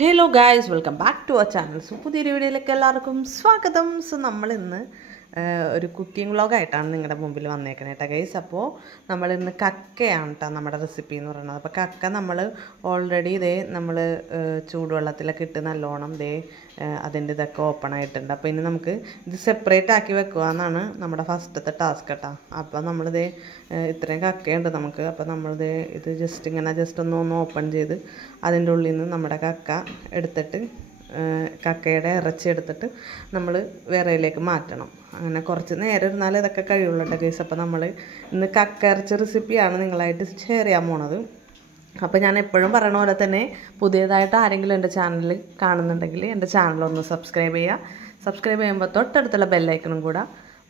Hello guys, welcome back to our channel. So പുതിയൊരു വീഡിയോയിലേക്ക് എല്ലാവർക്കും സ്വാഗതം. സോ നമ്മളിന്ന് ഒരു കുക്കിംഗ് വ്ളോഗായിട്ടാണ് നിങ്ങളുടെ മുമ്പിൽ വന്നേക്കണേ കേട്ടോ ഗൈസ്. അപ്പോൾ നമ്മളിന്ന് കക്കയാണ് കേട്ടോ നമ്മുടെ റെസിപ്പി എന്ന് പറയുന്നത്. അപ്പോൾ കക്ക നമ്മൾ ഓൾറെഡി നമ്മൾ ചൂടുവെള്ളത്തിലൊക്കെ ഇട്ട് നല്ലോണം അതിൻ്റെ ഇതൊക്കെ ഓപ്പൺ ആയിട്ടുണ്ട്. അപ്പോൾ ഇനി നമുക്ക് ഇത് സെപ്പറേറ്റ് ആക്കി വെക്കുക എന്നാണ് നമ്മുടെ ഫസ്റ്റത്തെ ടാസ്ക് കേട്ടോ. അപ്പോൾ നമ്മളിത് ഇത്രയും കക്കയുണ്ട് നമുക്ക്. അപ്പോൾ ഇത് ജസ്റ്റ് ഒന്ന് ഓപ്പൺ ചെയ്ത് അതിൻ്റെ ഉള്ളിൽ നിന്ന് നമ്മുടെ കക്ക എടുത്തിട്ട് കക്കയുടെ ഇറച്ചി എടുത്തിട്ട് നമ്മൾ വിറയിലേക്ക് മാറ്റണം. അങ്ങനെ കുറച്ച് നേരം ഇരുന്നാൽ ഇതൊക്കെ കഴിയുള്ളൂ കേട്ടോ ഗൈസ്. അപ്പോൾ നമ്മൾ ഇന്ന് കക്ക ഇറച്ചി റെസിപ്പിയാണ് നിങ്ങളായിട്ട് ഷെയർ ചെയ്യാൻ പോണത്. അപ്പോൾ ഞാൻ എപ്പോഴും പറയണ പോലെ തന്നെ പുതിയതായിട്ട് ആരെങ്കിലും എൻ്റെ ചാനൽ കാണുന്നുണ്ടെങ്കിൽ എൻ്റെ ചാനലൊന്ന് സബ്സ്ക്രൈബ് ചെയ്യുക. സബ്സ്ക്രൈബ് ചെയ്യുമ്പോൾ തൊട്ടടുത്തുള്ള ബെല്ലൈക്കണും കൂടെ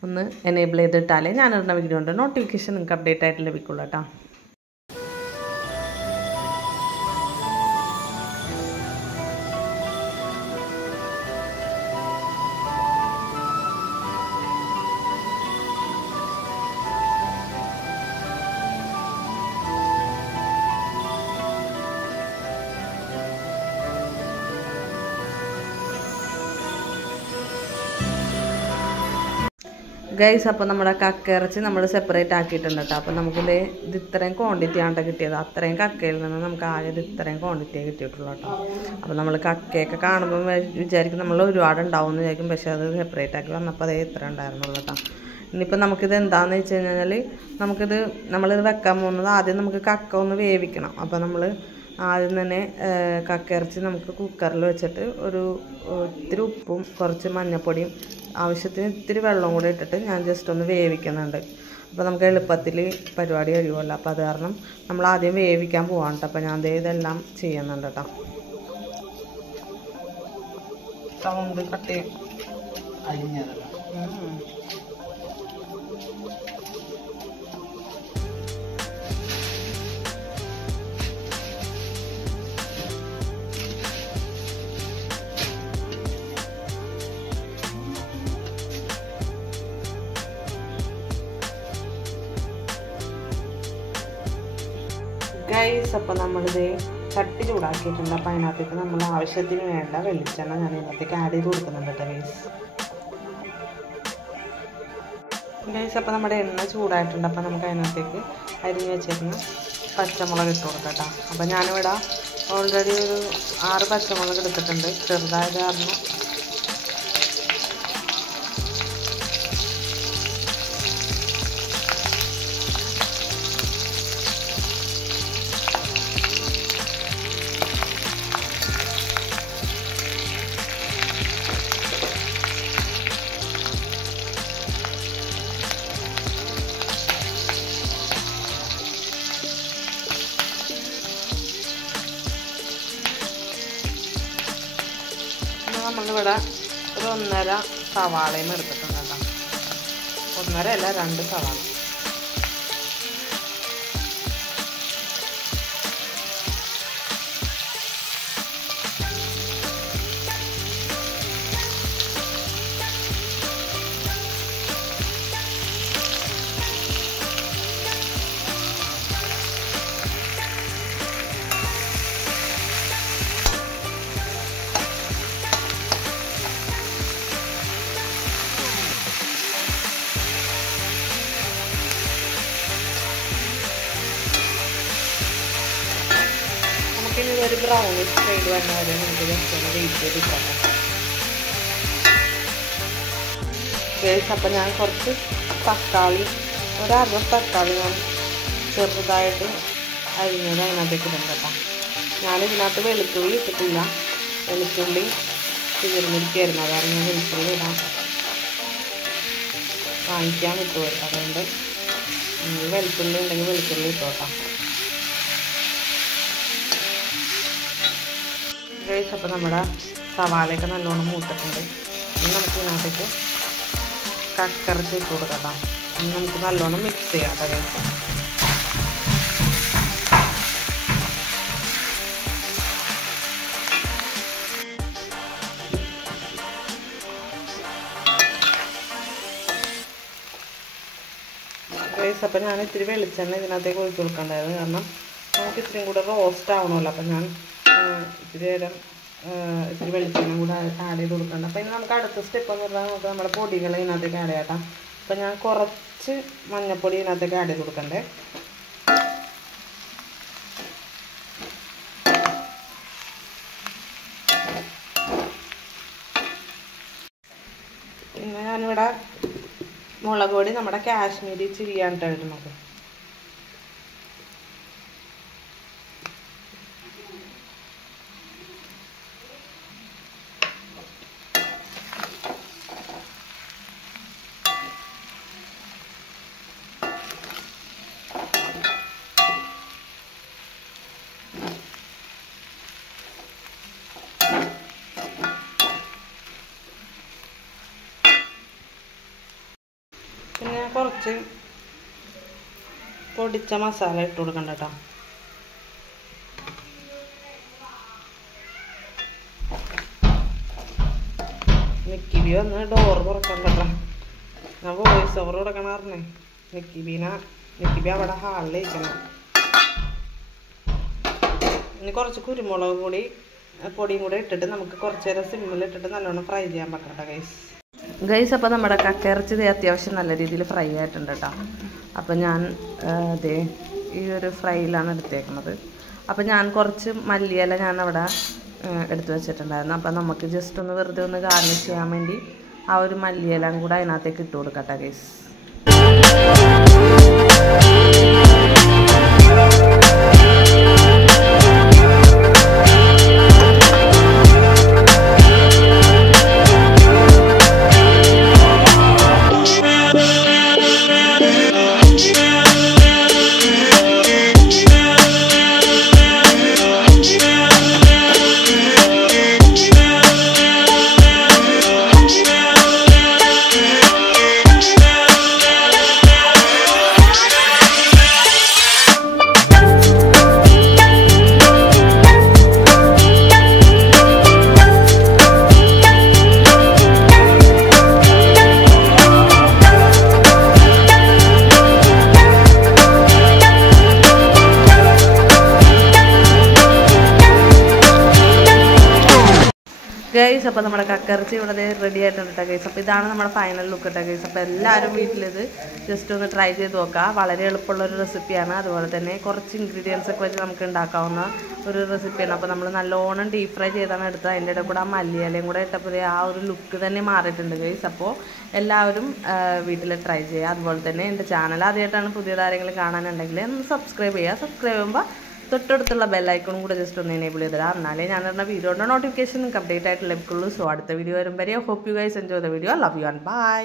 ഒന്ന് എനേബിൾ ചെയ്തിട്ടാലേ ഞാനിടുന്ന വീഡിയോൻ്റെ നോട്ടിഫിക്കേഷൻ നിങ്ങൾക്ക് അപ്ഡേറ്റ് ആയിട്ട് ലഭിക്കുള്ളൂ കേട്ടോ. ഗൈസ്, അപ്പോൾ നമ്മുടെ കക്ക ഇറച്ചി നമ്മൾ സെപ്പറേറ്റ് ആക്കിയിട്ടുണ്ട് കേട്ടോ. അപ്പോൾ നമുക്കിത് ഇത്രയും ക്വാണ്ടിറ്റി ആണ് കിട്ടിയത്. അത്രയും കക്കയിൽ നിന്ന് നമുക്ക് ആകെ ഇത്രയും ക്വാണ്ടിറ്റിയെ കിട്ടിയിട്ടുള്ളൂ കേട്ടോ. അപ്പോൾ നമ്മൾ കക്കയൊക്കെ കാണുമ്പോൾ വിചാരിക്കും നമ്മൾ ഒരുപാട് ഉണ്ടാവും എന്ന് വിചാരിക്കും. പക്ഷേ അത് സെപ്പറേറ്റ് ആക്കി വന്നപ്പോൾ അതേ ഇത്ര ഉണ്ടായിരുന്നുള്ളൂ കേട്ടോ. ഇനിയിപ്പോൾ നമുക്കിത് എന്താണെന്ന് വെച്ച് കഴിഞ്ഞാൽ നമ്മളിത് വെക്കാൻ പോകുന്നത് ആദ്യം നമുക്ക് കക്ക ഒന്ന് വേവിക്കണം. അപ്പോൾ നമ്മൾ ആദ്യം തന്നെ കക്ക ഇറച്ചി നമുക്ക് കുക്കറിൽ വെച്ചിട്ട് ഇത്തിരി ഉപ്പും കുറച്ച് മഞ്ഞൾപ്പൊടിയും ആവശ്യത്തിന് ഇത്തിരി വെള്ളം കൂടെ ഇട്ടിട്ട് ഞാൻ ജസ്റ്റ് ഒന്ന് വേവിക്കുന്നുണ്ട്. അപ്പോൾ നമുക്ക് എളുപ്പത്തിൽ പരിപാടി കഴിയുമല്ലോ. അപ്പോൾ അത് കാരണം നമ്മൾ ആദ്യം വേവിക്കാൻ പോവാണ് കേട്ടോ. അപ്പോൾ ഞാൻ ഇതെല്ലാം ചെയ്യുന്നുണ്ട് കേട്ടോ. സൗണ്ട് കട്ട് ചെയ്യും. ഗൈസ്, അപ്പോൾ നമ്മളിത് ചട്ടി ചൂടാക്കിയിട്ടുണ്ട്. അപ്പോൾ അതിനകത്തേക്ക് നമ്മൾ ആവശ്യത്തിന് വേണ്ട വെളിച്ചെണ്ണ ഞാൻ ഇതിനകത്തേക്ക് ആഡ് ചെയ്ത് കൊടുക്കുന്നുണ്ട് കേട്ടോ ഗൈസ്. അപ്പോൾ നമ്മുടെ എണ്ണ ചൂടായിട്ടുണ്ട്. അപ്പോൾ നമുക്ക് അതിനകത്തേക്ക് അരിഞ്ഞ് വെച്ചിരുന്ന പച്ചമുളക് ഇട്ട് കൊടുക്കാം കേട്ടോ. അപ്പോൾ ഞാനിവിടെ ഓൾറെഡി ഒരു 6 പച്ചമുളക് എടുത്തിട്ടുണ്ട്. ചെറുതായത് കാരണം നമ്മളിവിടെ ഒരു 1.5 സവാളയും എടുത്തിട്ടുണ്ട് കേട്ടോ. 1.5 അല്ല 2 സവാള. നമുക്കിനി ഒരു ബ്രൗണിഷ് ഷെയ്ഡ് വന്ന വരെ നമുക്ക് ജസ്റ്റ് ഒന്ന് വെയിറ്റ് ചെയ്തിട്ടാണ് ഗൈസ്. അപ്പം ഞാൻ കുറച്ച് തക്കാളി, ഒരു 1/2 തക്കാളി ഞാൻ ചെറുതായിട്ട് അരിഞ്ഞത് അതിനകത്തേക്ക് ഇടും കേട്ടോ. ഞാനിതിനകത്ത് വെളുത്തുള്ളി ഇട്ടിട്ടില്ല. വെളുത്തുള്ളി തീർന്നിരിക്കുമായിരുന്നു. കാരണം ഞാൻ വെളുത്തുള്ളി ഇടാൻ വാങ്ങിക്കാൻ വിട്ടുപോയി. അതുകൊണ്ട് വെളുത്തുള്ളി ഉണ്ടെങ്കിൽ വെളുത്തുള്ളി ഇട്ടോട്ടോ ഗൈസ്. അപ്പോൾ നമ്മുടെ സവാളയൊക്കെ നല്ലോണം മൂത്തിട്ടുണ്ട്. ഇനി നമുക്ക് ഇതിനകത്തേക്ക് കക്കറച്ച് ഇട്ട് കൊടുക്കാം. ഇനി നമുക്ക് നല്ലോണം മിക്സ് ചെയ്യാം കേട്ടോ ഗൈസ്. അപ്പോൾ ഞാൻ ഇത്തിരി വെളിച്ചെണ്ണ ഇതിനകത്തേക്ക് ഒഴിച്ച് കൊടുക്കേണ്ടത്. കാരണം നമുക്ക് ഇത്തിരിയും കൂടെ റോസ്റ്റ് ആവണമല്ലോ. അപ്പം ഞാൻ ഇത്തിരി നേരം ഇത്തിരി വെളിച്ചെണ്ണ കൂടെ ആഡ് ചെയ്ത് കൊടുക്കുന്നുണ്ട്. അപ്പോൾ ഇനി നമുക്ക് അടുത്ത സ്റ്റെപ്പ് എന്ന് പറഞ്ഞാൽ നമുക്ക് നമ്മുടെ പൊടികൾ ഇതിനകത്തേക്ക് ആഡ് ചെയ്യാം. അപ്പോൾ ഞാൻ കുറച്ച് മഞ്ഞൾപ്പൊടി ഇതിനകത്തേക്ക് ആഡ് ചെയ്ത് കൊടുക്കണ്ടേ. പിന്നെ ഞാനിവിടെ മുളക് പൊടി നമ്മുടെ കാശ്മീരി ചില്ലിയാണ് ഇടുന്നത്. പിന്നെ കുറച്ച് പൊടിച്ച മസാല ഇട്ട് കൊടുക്കണ്ട കേട്ടോ. നിക്കിബി വന്ന് ഡോറ് തുറക്കണ്ട കേട്ടോ. ഞാൻ വോയിസ് ഓവർ കൊടുക്കണമായിരുന്നേ. നിക്കിബി അവിടെ ഹാളിൽ ഇരിക്കണം. ഇനി കുറച്ച് കുരുമുളക് പൊടിയും കൂടെ ഇട്ടിട്ട് നമുക്ക് കുറച്ച് നേരം സിമ്മിലിട്ടിട്ട് നല്ലോണം ഫ്രൈ ചെയ്യാൻ പറ്റട്ടെ ഗൈസ്. അപ്പോൾ നമ്മുടെ കക്കയിറച്ചി അത്യാവശ്യം നല്ല രീതിയിൽ ഫ്രൈ ആയിട്ടുണ്ട് കേട്ടോ. അപ്പോൾ ഞാൻ അതേ ഈ ഒരു ഫ്രൈയിലാണ് എടുത്തേക്കുന്നത്. അപ്പോൾ ഞാൻ കുറച്ച് മല്ലിയില ഞാൻ അവിടെ എടുത്ത് വെച്ചിട്ടുണ്ടായിരുന്നു. അപ്പോൾ നമുക്ക് ജസ്റ്റ് ഒന്ന് വെറുതെ ഒന്ന് ഗാർണിഷ് ചെയ്യാൻ വേണ്ടി ആ ഒരു മല്ലിയില കൂടെ അതിനകത്തേക്ക് ഇട്ട് കൊടുക്കട്ടെ ഗൈസ്. ഗൈസ് അപ്പോൾ നമ്മുടെ കക്കയിറച്ചി ഇവിടെ റെഡി ആയിട്ടുണ്ട് കേട്ടോ ഗൈസ്. അപ്പോൾ ഇതാണ് നമ്മുടെ ഫൈനൽ ലുക്ക് കേട്ടോ ഗൈസ്. അപ്പോൾ എല്ലാവരും വീട്ടിലിത് ജസ്റ്റ് ഒന്ന് ട്രൈ ചെയ്ത് നോക്കുക. വളരെ എളുപ്പമുള്ളൊരു റെസിപ്പിയാണ്. അതുപോലെ തന്നെ കുറച്ച് ഇൻഗ്രീഡിയൻസ് ഒക്കെ വെച്ച് നമുക്ക് ഉണ്ടാക്കാവുന്ന ഒരു റെസിപ്പിയാണ്. അപ്പോൾ നമ്മൾ നല്ലോണം ഡീപ് ഫ്രൈ ചെയ്താണ് എടുത്തത്. അതിൻ്റെ ഇടയിൽ കൂടെ ആ മല്ലിയിലയും കൂടെ ഇട്ടപ്പോൾ ആ ഒരു ലുക്ക് തന്നെ മാറിയിട്ടുണ്ട് ഗൈസ്. അപ്പോൾ എല്ലാവരും വീട്ടിൽ ട്രൈ ചെയ്യുക. അതുപോലെ തന്നെ എൻ്റെ ചാനൽ ആദ്യമായിട്ടാണ് പുതിയതാരെങ്കിലും കാണാനുണ്ടെങ്കിൽ ഒന്ന് സബ്സ്ക്രൈബ് ചെയ്യുക. സബ്സ്ക്രൈബ് ചെയ്യുമ്പോൾ തൊട്ടടുത്തുള്ള ബെല്ലൈക്കണും കൂടെ ജസ്റ്റ് ഒന്ന് എനേബിൾ ചെയ്തിടാം. എന്നാലേ ഞാൻ പറഞ്ഞ വീഡിയോയുടെ നോട്ടിഫിക്കേഷൻ നിങ്ങൾക്ക് അപ്ഡേറ്റ് ആയിട്ട് ലഭിക്കുള്ളൂ. സോ അടുത്ത വീഡിയോ വരും വരെ hope you guys enjoy the video. Love you and by.